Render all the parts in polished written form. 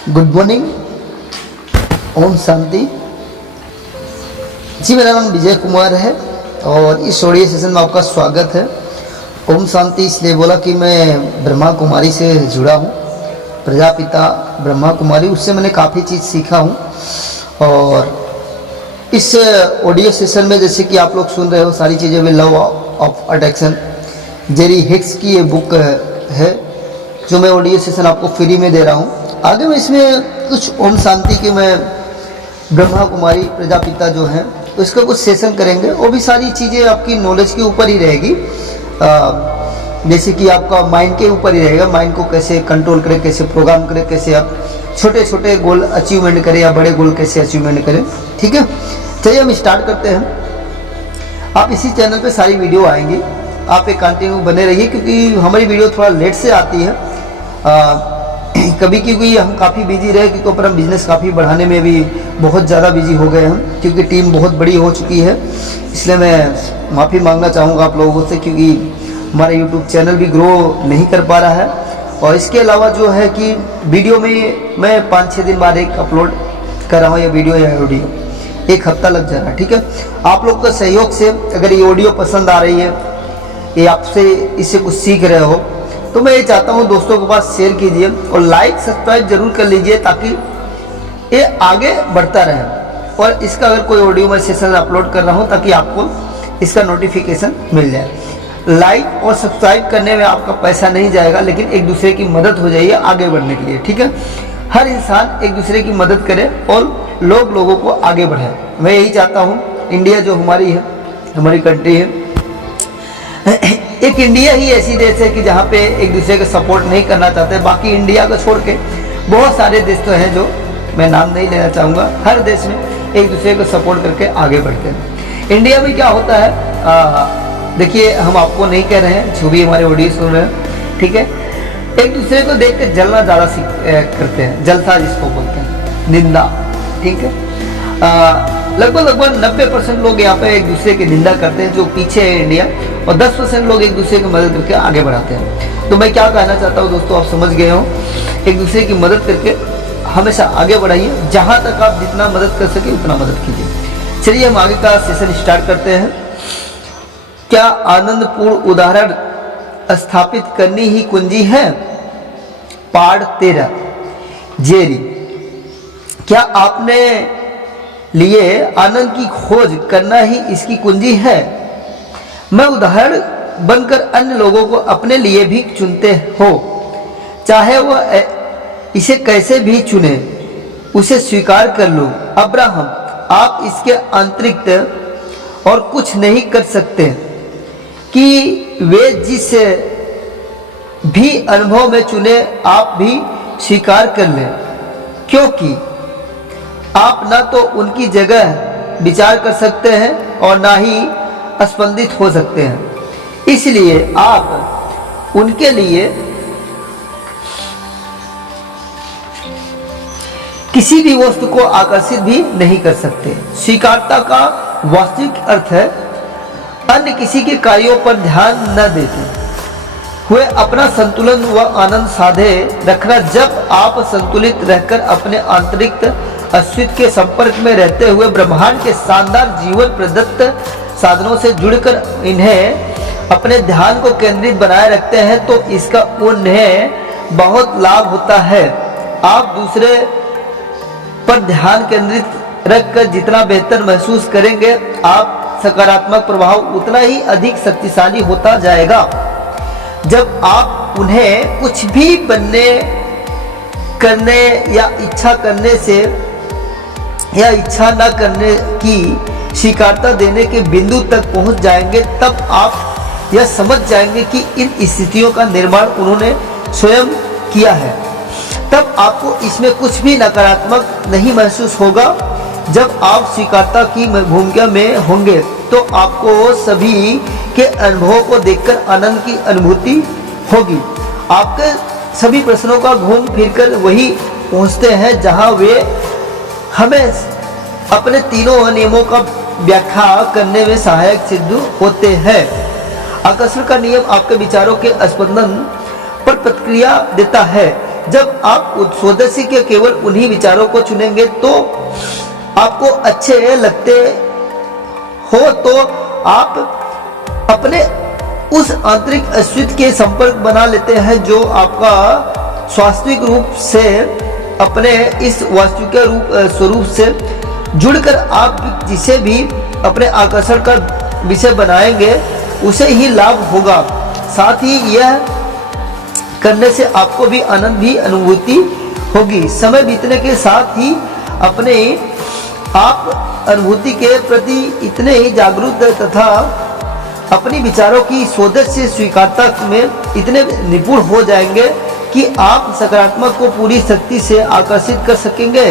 Good morning, Om Shanti जी। मेरा नाम विजय कुमार है और इस ऑडियो सेशन में आपका स्वागत है। ओम शांति इसलिए बोला कि मैं ब्रह्मा कुमारी से जुड़ा हूँ, प्रजापिता ब्रह्मा कुमारी, उससे मैंने काफ़ी चीज़ सीखा हूँ। और इस ऑडियो सेशन में जैसे कि आप लोग सुन रहे हो सारी चीज़ें में love of attraction Jerry Hicks की ये बुक है जो मैं ऑडियो सेशन आपको फ्री में दे रहा हूँ। आगे मैं इसमें कुछ ओम शांति के मैं ब्रह्मा कुमारी प्रजापिता जो हैं उसका कुछ सेशन करेंगे। वो भी सारी चीज़ें आपकी नॉलेज के ऊपर ही रहेगी, जैसे कि आपका माइंड के ऊपर ही रहेगा। माइंड को कैसे कंट्रोल करें, कैसे प्रोग्राम करें, कैसे आप छोटे छोटे गोल अचीवमेंट करें या बड़े गोल कैसे अचीवमेंट करें। ठीक है, चलिए हम स्टार्ट करते हैं। आप इसी चैनल पे सारी वीडियो आएंगी, आप एक कंटिन्यू बने रहिए क्योंकि हमारी वीडियो थोड़ा लेट से आती है। कभी क्योंकि हम काफ़ी बिजी रहे क्योंकि ऊपर हम बिज़नेस काफ़ी बढ़ाने में भी बहुत ज़्यादा बिजी हो गए हम, क्योंकि टीम बहुत बड़ी हो चुकी है। इसलिए मैं माफ़ी मांगना चाहूँगा आप लोगों से क्योंकि हमारा यूट्यूब चैनल भी ग्रो नहीं कर पा रहा है। और इसके अलावा जो है कि वीडियो में मैं 5-6 दिन बाद एक अपलोड कर रहा हूँ, ये वीडियो या ऑडियो, एक हफ्ता लग जा रहा है। ठीक है, आप लोग का सहयोग से अगर ये ऑडियो पसंद आ रही है, ये आपसे इससे कुछ सीख रहे हो, तो मैं ये चाहता हूँ दोस्तों के पास शेयर कीजिए और लाइक सब्सक्राइब जरूर कर लीजिए ताकि ये आगे बढ़ता रहे। और इसका अगर कोई ऑडियो मैं सेशन अपलोड कर रहा हूँ ताकि आपको इसका नोटिफिकेशन मिल जाए। लाइक और सब्सक्राइब करने में आपका पैसा नहीं जाएगा, लेकिन एक दूसरे की मदद हो जाइए आगे बढ़ने के लिए। ठीक है, हर इंसान एक दूसरे की मदद करे और लोगों को आगे बढ़ाए। मैं यही चाहता हूँ। इंडिया जो हमारी है, हमारी कंट्री है, एक इंडिया ही ऐसी देश है कि जहाँ पे एक दूसरे का सपोर्ट नहीं करना चाहते। बाकी इंडिया को छोड़ के बहुत सारे देश तो हैं जो मैं नाम नहीं लेना चाहूँगा, हर देश में एक दूसरे को सपोर्ट करके आगे बढ़ते हैं। इंडिया में क्या होता है, देखिए हम आपको नहीं कह रहे हैं, जो भी हमारे ऑडियो सुन रहे हैं, ठीक है, एक दूसरे को देख कर जलना ज़्यादा करते हैं, जलसा जिसको बोलते हैं, निंदा। ठीक है, लगभग 90% लोग यहाँ पे एक दूसरे की निंदा करते हैं जो पीछे है इंडिया, और 10% लोग एक दूसरे की मदद करके आगे बढ़ाते हैं। तो मैं क्या कहना चाहता हूँ दोस्तों, आप समझ गए हो, एक दूसरे की मदद करके हमेशा आगे बढ़ाइए। जहाँ तक आप जितना मदद कर सके उतना मदद कीजिए। चलिए हम आगे का सेशन स्टार्ट करते हैं। क्या आनंदपूर्ण उदाहरण स्थापित करनी ही कुंजी है? Part 13 Jerry. क्या आपने लिए आनंद की खोज करना ही इसकी कुंजी है? मैं उदाहरण बनकर अन्य लोगों को अपने लिए भी चुनते हो, चाहे वह इसे कैसे भी चुने, उसे स्वीकार कर लो। अब्राहम, आप इसके अतिरिक्त और कुछ नहीं कर सकते कि वे जिस भी अनुभव में चुने आप भी स्वीकार कर लें, क्योंकि आप ना तो उनकी जगह विचार कर सकते हैं और ना ही स्पंदित हो सकते हैं। इसलिए आप उनके लिए किसी भी वस्तु को आकर्षित भी नहीं कर सकते। स्वीकारता का वास्तविक अर्थ है अन्य किसी के कार्यों पर ध्यान न देते हुए अपना संतुलन व आनंद साधे रखना। जब आप संतुलित रहकर अपने आंतरिक अस्तित्व के संपर्क में रहते हुए ब्रह्मांड के शानदार जीवन प्रदत्त साधनों से जुड़कर इन्हें अपने ध्यान को केंद्रित बनाए रखते हैं तो इसका उन्हें बहुत लाभ होता है। आप दूसरे पर ध्यान केंद्रित रखकर जितना बेहतर महसूस करेंगे, आप सकारात्मक प्रभाव उतना ही अधिक शक्तिशाली होता जाएगा। जब आप उन्हें कुछ भी बनने, करने या इच्छा करने से या इच्छा न करने की स्वीकारता देने के बिंदु तक पहुंच जाएंगे, तब आप यह समझ जाएंगे कि इन स्थितियों का निर्माण उन्होंने स्वयं किया है। तब आपको इसमें कुछ भी नकारात्मक नहीं महसूस होगा। जब आप स्वीकारता की भूमिका में होंगे तो आपको सभी के अनुभवों को देखकर आनंद की अनुभूति होगी। आपके सभी प्रश्नों का घूम फिरकर वही पहुंचते हैं जहां वे हमें अपने तीनों नियमों का व्याख्या करने में सहायक सिद्ध होते हैं। आकर्षण का नियम आपके विचारों के स्पंदन पर प्रतिक्रिया देता है। जब आप स्वदेशी के केवल उन्हीं विचारों को चुनेंगे तो आपको अच्छे लगते हो, तो आप अपने उस आंतरिक अस्तित्व के संपर्क बना लेते हैं जो आपका स्वास्थ्विक रूप से अपने इस वास्तविक स्वरूप से जुड़कर आप जिसे भी अपने आकर्षण का विषय बनाएंगे उसे ही लाभ होगा। साथ ही यह करने से आपको भी आनंद भी अनुभूति होगी। समय बीतने के साथ ही अपने आप अनुभूति के प्रति इतने ही जागरूक तथा अपनी विचारों की स्वदेशी स्वीकारता में इतने निपुण हो जाएंगे कि आप सकारात्मक को पूरी शक्ति से आकर्षित कर सकेंगे।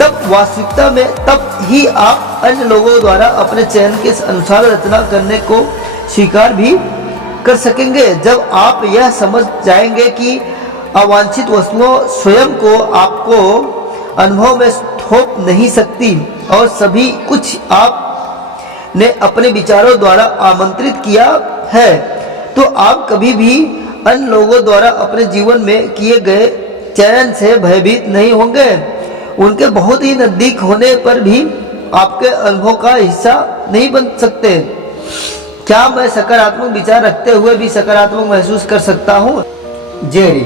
तब वास्तविकता में तब ही आप अन्य लोगों द्वारा अपने चयन के अनुसार रचना करने को स्वीकार भी कर सकेंगे। जब आप यह समझ जाएंगे कि अवांछित वस्तुओं स्वयं को आपको अनुभव में थोप नहीं सकती और सभी कुछ आप ने अपने विचारों द्वारा आमंत्रित किया है, तो आप कभी भी अन्य लोगों द्वारा अपने जीवन में किए गए चयन से भयभीत नहीं होंगे। उनके बहुत ही नजदीक होने पर भी आपके अनुभव का हिस्सा नहीं बन सकते। क्या मैं सकारात्मक विचार रखते हुए भी सकारात्मक महसूस कर सकता हूँ? जेरी,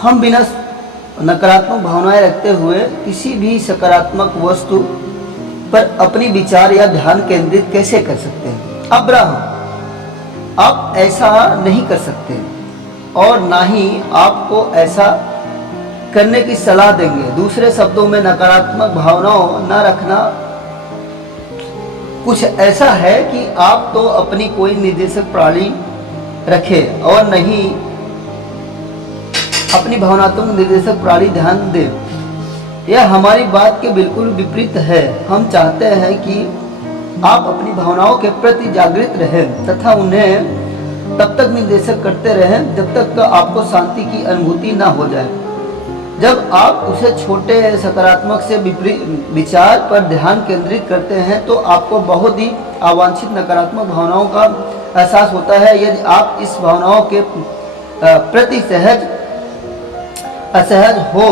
हम बिना नकारात्मक भावनाएं रखते हुए किसी भी सकारात्मक वस्तु पर अपनी विचार या ध्यान केंद्रित कैसे कर सकते हैं? अब्राहम, आप ऐसा नहीं कर सकते और ना ही आपको ऐसा करने की सलाह देंगे। दूसरे शब्दों में नकारात्मक भावनाओं न रखना कुछ ऐसा है कि आप तो अपनी कोई निर्देशक प्रणाली रखें और नहीं अपनी भावनात्मक निर्देशक प्रणाली ध्यान दें। यह हमारी बात के बिल्कुल विपरीत है। हम चाहते हैं कि आप अपनी भावनाओं के प्रति जागृत रहें तथा उन्हें तब तक निर्देशक करते रहें जब तक आपको शांति की अनुभूति ना हो जाए। जब आप उसे छोटे सकारात्मक से विपरीत विचार पर ध्यान केंद्रित करते हैं तो आपको बहुत ही अवांछित नकारात्मक भावनाओं का एहसास होता है। यदि आप इस भावनाओं के प्रति असहज हो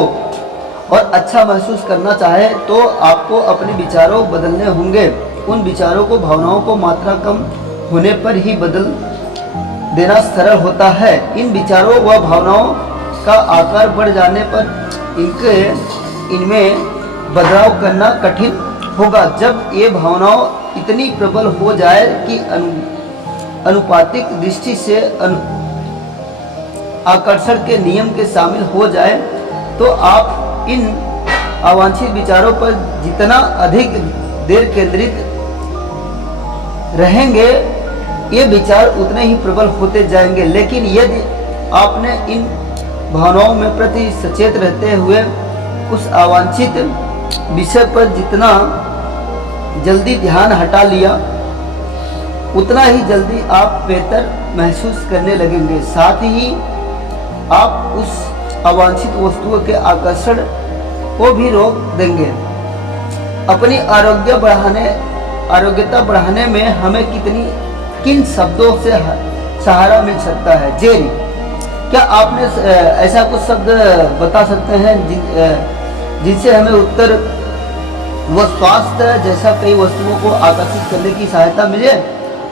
और अच्छा महसूस करना चाहे तो आपको अपने विचारों बदलने होंगे। उन विचारों को भावनाओं को मात्रा कम होने पर ही बदल देना सरल होता है। इन विचारों व भावनाओं का आकार बढ़ जाने पर इनमें बदलाव करना कठिन होगा। जब ये भावनाओं इतनी प्रबल हो जाए कि अनुपातिक दृष्टि से आकर्षण के नियम के शामिल हो जाए तो आप इन अवांछित विचारों पर जितना अधिक देर केंद्रित रहेंगे ये विचार उतने ही प्रबल होते जाएंगे। लेकिन यदि आपने इन भावनाओं में प्रति सचेत रहते हुए उस अवांछित विषय पर जितना जल्दी ध्यान हटा लिया उतना ही जल्दी आप बेहतर महसूस करने लगेंगे। साथ ही आप उस अवांछित वस्तुओं के आकर्षण को भी रोक देंगे। अपनी आरोग्यता बढ़ाने में हमें किन शब्दों से सहारा मिल सकता है? जेरी, क्या आपने ऐसा कुछ शब्द बता सकते हैं जिनसे हमें उत्तर व स्वास्थ्य जैसा कई वस्तुओं को आकर्षित करने की सहायता मिले?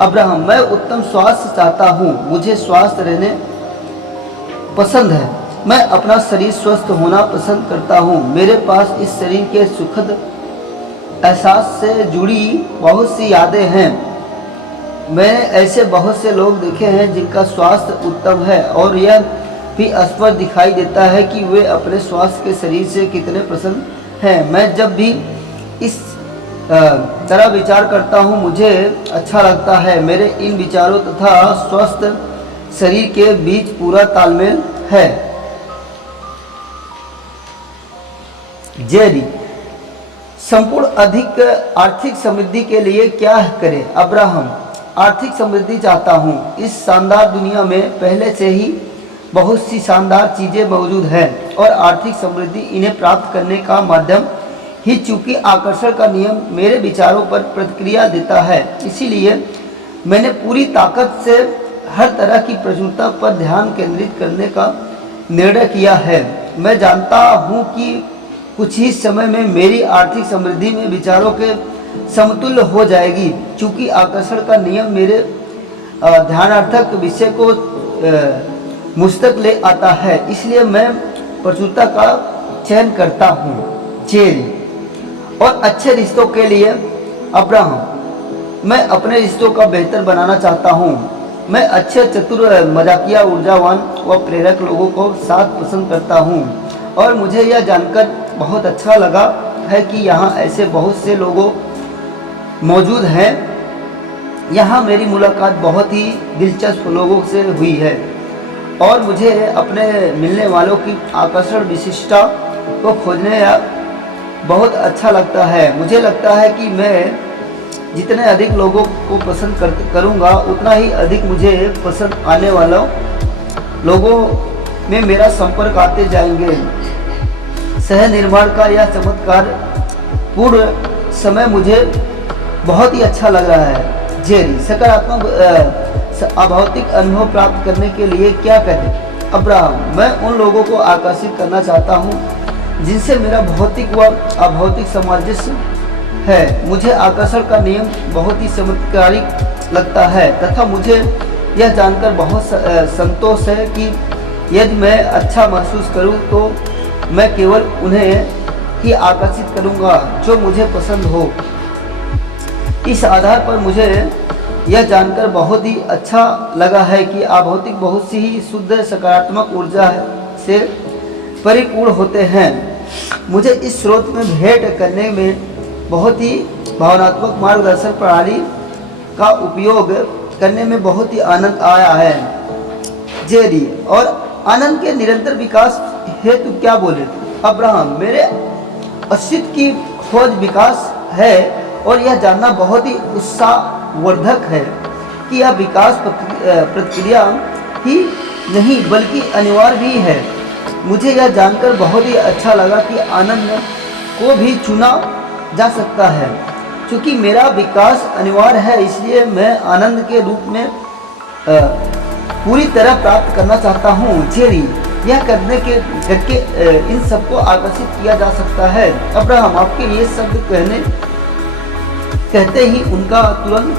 अब्राहम, मैं उत्तम स्वास्थ्य चाहता हूँ। मुझे स्वस्थ रहने पसंद है। मैं अपना शरीर स्वस्थ होना पसंद करता हूँ। मेरे पास इस शरीर के सुखद एहसास से जुड़ी बहुत सी यादें हैं। मैंने ऐसे बहुत से लोग देखे हैं जिनका स्वास्थ्य उत्तम है और यह भी स्पष्ट दिखाई देता है कि वे अपने स्वास्थ्य के शरीर से कितने प्रसन्न हैं। मैं जब भी इस तरह विचार करता हूँ मुझे अच्छा लगता है। मेरे इन विचारों तथा स्वस्थ शरीर के बीच पूरा तालमेल है। जेरी, संपूर्ण अधिक आर्थिक समृद्धि के लिए क्या करें? अब्राहम, आर्थिक समृद्धि चाहता हूँ। इस शानदार दुनिया में पहले से ही बहुत सी शानदार चीज़ें मौजूद हैं और आर्थिक समृद्धि इन्हें प्राप्त करने का माध्यम ही, चूँकि आकर्षण का नियम मेरे विचारों पर प्रतिक्रिया देता है, इसीलिए मैंने पूरी ताकत से हर तरह की प्रचुरता पर ध्यान केंद्रित करने का निर्णय किया है। मैं जानता हूँ कि कुछ ही समय में मेरी आर्थिक समृद्धि में विचारों के समतुल्य हो जाएगी। चूंकि आकर्षण का नियम मेरे ध्यानार्थक विषय को मुझ तक ले आता है, इसलिए मैं प्रचुरता का चयन करता हूँ। जेरी और अच्छे रिश्तों के लिए अब्राहम, मैं अपने रिश्तों का बेहतर बनाना चाहता हूँ। मैं अच्छे, चतुर, मजाकिया, ऊर्जावान व प्रेरक लोगों को साथ पसंद करता हूँ और मुझे यह जानकर बहुत अच्छा लगा है कि यहाँ ऐसे बहुत से लोगों मौजूद हैं। यहाँ मेरी मुलाकात बहुत ही दिलचस्प लोगों से हुई है और मुझे अपने मिलने वालों की आकर्षण विशिष्टता को खोजने बहुत अच्छा लगता है। मुझे लगता है कि मैं जितने अधिक लोगों को पसंद करूँगा उतना ही अधिक मुझे पसंद आने वालों लोगों में मेरा संपर्क आते जाएंगे। सह निर्माण का यह चमत्कार पूर्ण समय मुझे बहुत ही अच्छा लग रहा है। जेरी, सकारात्मक अभौतिक अनुभव प्राप्त करने के लिए क्या करें? अब्राहम, मैं उन लोगों को आकर्षित करना चाहता हूँ जिनसे मेरा भौतिक व अभौतिक सामंजस्य है। मुझे आकर्षण का नियम बहुत ही चमत्कारिक लगता है तथा मुझे यह जानकर बहुत संतोष है कि यदि मैं अच्छा महसूस करूं तो मैं केवल उन्हें ही आकर्षित करूंगा जो मुझे पसंद हो। इस आधार पर मुझे यह जानकर बहुत ही अच्छा लगा है कि अभौतिक बहुत सी ही शुद्ध सकारात्मक ऊर्जा से परिपूर्ण होते हैं। मुझे इस स्रोत में भेंट करने में बहुत ही भावनात्मक मार्गदर्शन प्रणाली का उपयोग करने में बहुत ही आनंद आया है। जेरी, और आनंद के निरंतर विकास हेतु क्या बोले? अब्राहम, मेरे अस्तित्व की खोज विकास है और यह जानना बहुत ही उत्साहवर्धक है कि यह विकास प्रक्रिया ही नहीं बल्कि अनिवार्य भी है। मुझे यह जानकर बहुत ही अच्छा लगा कि आनंद को भी चुना जा सकता है। क्योंकि मेरा विकास अनिवार्य है, इसलिए मैं आनंद के रूप में पूरी तरह प्राप्त करना चाहता हूँ। जेरी, यह करके इन सबको आकर्षित किया जा सकता है। अब्राहम, आपके ये शब्द कहते ही उनका तुरंत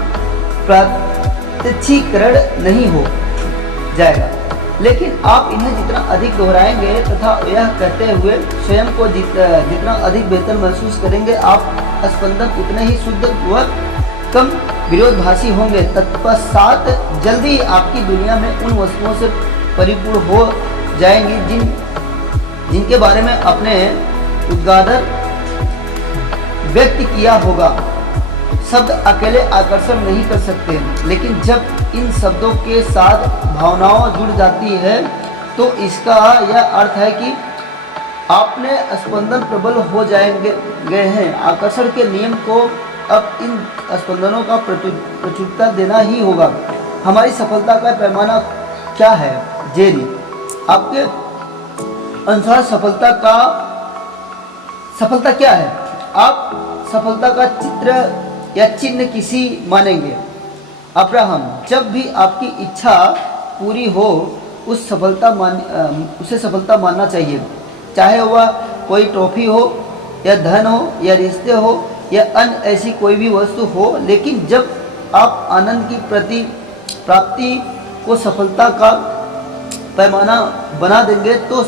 प्रत्यक्षीकरण नहीं हो जाएगा, लेकिन आप इन्हें जितना अधिक दोहराएंगे तथा यह कहते हुए स्वयं को जितना अधिक बेहतर महसूस करेंगे, आप स्पंदन उतने ही शुद्ध व कम विरोधाभासी होंगे। तत्पश्चात जल्दी आपकी दुनिया में उन वस्तुओं से परिपूर्ण हो जाएंगी जिनके बारे में अपने उद्गार व्यक्त किया होगा। शब्द अकेले आकर्षण नहीं कर सकते, लेकिन जब इन शब्दों के साथ भावनाओं जुड़ जाती है तो इसका यह अर्थ है कि आपने स्पंदन प्रबल हो गए हैं। आकर्षण के नियम को अब इन स्पंदनों का प्रचुरता देना ही होगा। हमारी सफलता का पैमाना क्या है? जेरी, आपके अनुसार सफलता क्या है? आप सफलता का चित्र या चिन्ह किसी मानेंगे? अब्राहम, जब भी आपकी इच्छा पूरी हो उसे सफलता मानना चाहिए, चाहे वह कोई ट्रॉफी हो या धन हो या रिश्ते हो या अन्य ऐसी कोई भी वस्तु हो। लेकिन जब आप आनंद की प्राप्ति को सफलता का पैमाना बना देंगे तो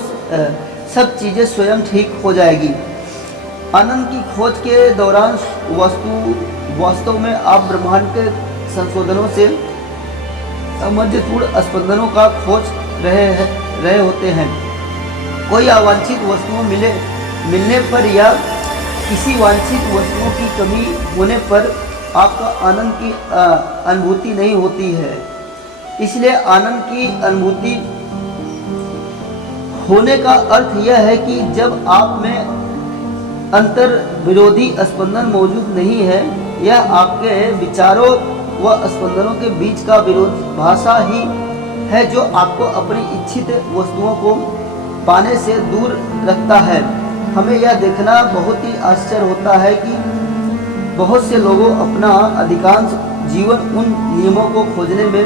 सब चीज़ें स्वयं ठीक हो जाएगी। आनंद की खोज के दौरान वास्तव में आप ब्रह्मांड के संशोधनों से सामंजस्यपूर्ण स्पंदनों का खोज रहे होते हैं। कोई अवांछित वस्तुओं मिलने पर या किसी वांछित वस्तुओं की कमी होने पर आपका आनंद की अनुभूति नहीं होती है। इसलिए आनंद की अनुभूति होने का अर्थ यह है कि जब आप में अंतर विरोधी स्पंदन मौजूद नहीं है, यह आपके विचारों व स्पंदनों के बीच का विरोधाभास ही है जो आपको अपनी इच्छित वस्तुओं को पाने से दूर रखता है। हमें यह देखना बहुत ही आश्चर्य होता है कि बहुत से लोगों अपना अधिकांश जीवन उन नियमों को खोजने में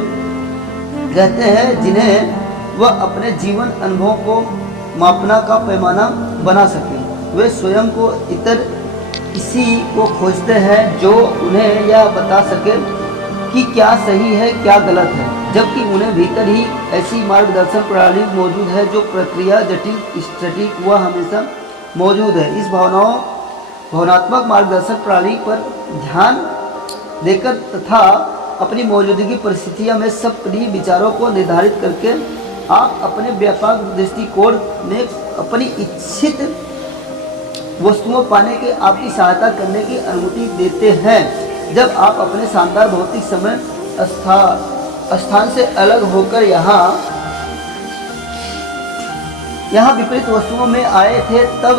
कहते हैं जिन्हें वह अपने जीवन अनुभव को मापना का पैमाना बना सके। वे स्वयं को इतर किसी को खोजते हैं जो उन्हें यह बता सके कि क्या सही है क्या गलत है, जबकि उन्हें भीतर ही ऐसी मार्गदर्शन प्रणाली मौजूद है जो प्रक्रिया जटिल सटीक व हमेशा मौजूद है। इस भावनात्मक मार्गदर्शक प्रणाली पर ध्यान देकर तथा अपनी मौजूदगी परिस्थितियों में सप्रिय विचारों को निर्धारित करके आप अपने व्यापक दृष्टिकोण में अपनी इच्छित वस्तुओं पाने के आपकी सहायता करने की अनुमति देते हैं। जब आप अपने शानदार भौतिक समय स्थान से अलग होकर यहाँ विपरीत वस्तुओं में आए थे, तब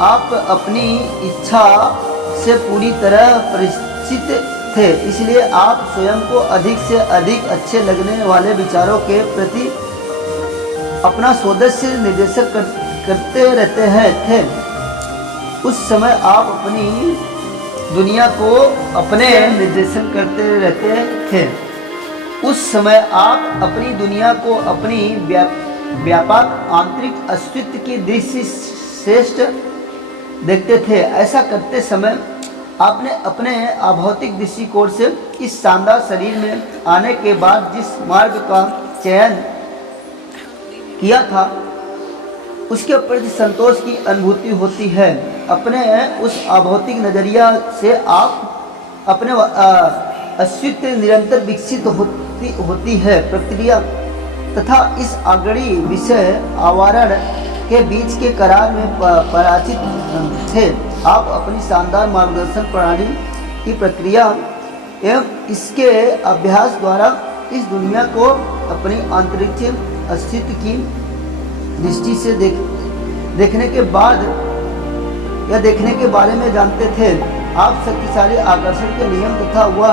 आप अपनी इच्छा से पूरी तरह परिचित थे। इसलिए आप स्वयं को अधिक से अधिक अच्छे लगने वाले विचारों के प्रति अपना स्वदेश निर्देशक करते रहते थे। उस समय आप अपनी दुनिया को अपने निर्देशन करते रहते थे। उस समय आप अपनी दुनिया को अपनी व्यापक आंतरिक अस्तित्व की दृष्टि श्रेष्ठ देखते थे। ऐसा करते समय आपने अपने अभौतिक दृष्टिकोण से इस शानदार शरीर में आने के बाद जिस मार्ग का चयन किया था उसके प्रति संतोष की अनुभूति होती है। अपने उस अभौतिक नजरिया से आप अपने अस्तित्व निरंतर विकसित होती है प्रक्रिया तथा इस अग्रणी विषय आवरण के बीच के करार में पराचित थे। आप अपनी शानदार मार्गदर्शन प्रणाली की प्रक्रिया एवं इसके अभ्यास द्वारा इस दुनिया को अपनी आंतरिक अस्तित्व की दृष्टि से देखने के बाद या देखने के बारे में जानते थे। आप शक्तिशाली आकर्षण के नियम तथा वह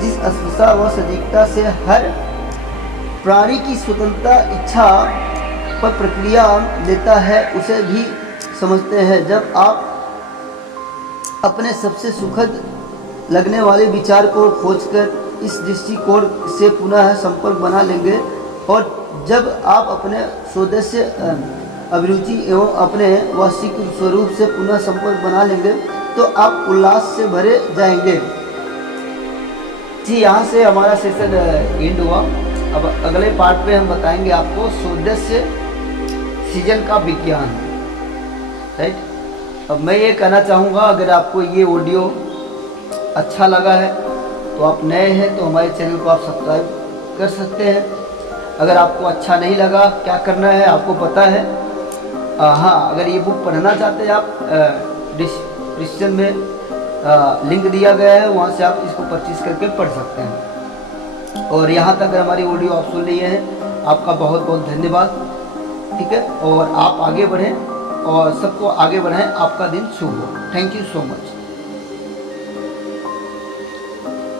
जिस अस्पष्टता व सटीकता से हर प्राणी की स्वतंत्रता इच्छा पर प्रक्रिया देता है उसे भी समझते हैं। जब आप अपने सबसे सुखद लगने वाले विचार को खोजकर इस दृष्टिकोण से पुनः संपर्क बना लेंगे और जब आप अपने स्वदेश से अभिरुचि एवं अपने वास्तविक स्वरूप से पुनः संपर्क बना लेंगे तो आप उल्लास से भरे जाएंगे। जी, यहाँ से हमारा सेशन एंड हुआ। अब अगले पार्ट पे हम बताएंगे आपको स्वदेश सीजन का विज्ञान, राइट। अब मैं ये कहना चाहूँगा, अगर आपको ये ऑडियो अच्छा लगा है तो आप नए हैं तो हमारे चैनल को आप सब्सक्राइब कर सकते हैं। अगर आपको अच्छा नहीं लगा, क्या करना है आपको पता है। हाँ, अगर ये बुक पढ़ना चाहते हैं आप, डिस्क्रिप्शन में लिंक दिया गया है, वहाँ से आप इसको परचेज करके पढ़ सकते हैं। और यहाँ तक अगर हमारी ऑडियो आप सुन लिए हैं, आपका बहुत बहुत धन्यवाद, ठीक है। और आप आगे बढ़ें और सबको आगे बढ़ाएं। आपका दिन शुभ हो। Thank you so much.